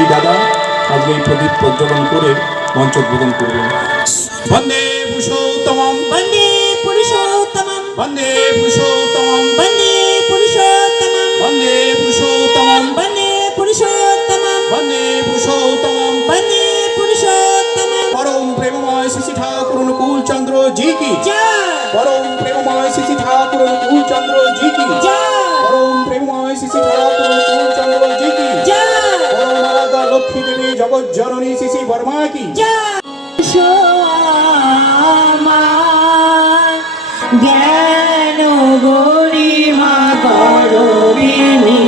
এই দাদা আজকে এই প্রদীপ প্রজ্বলন করে মঞ্চ উদ্বোধন করবেন। বন্দে পুরুষোত্তমম, বন্দে পুরুষোত্তমম, বন্দে পুরুষোত্তমম, বন্দে পুরুষোত্তমম, বন্দে পুরুষোত্তমম, বন্দে পুরুষোত্তমম, বন্দে পুরুষোত্তমম। বন্দে পুরুষোত্তমম। পরম প্রেমময় শ্রী ঠাকুর অনুকূল চন্দ্র জি কি জয় পরম প্রেমময় শ্রী ঠাকুর অনুকূল চন্দ্র জি কি জয় পরম প্রেমময় শ্রী ঠাকুর অনুকূল চন্দ্র জি কি জয় পরম রাধা লক্ষ্মী দেবী জগৎ জননী শ্রী বর্মা কি জয়। আমার জ্ঞান গরিমা করবিনি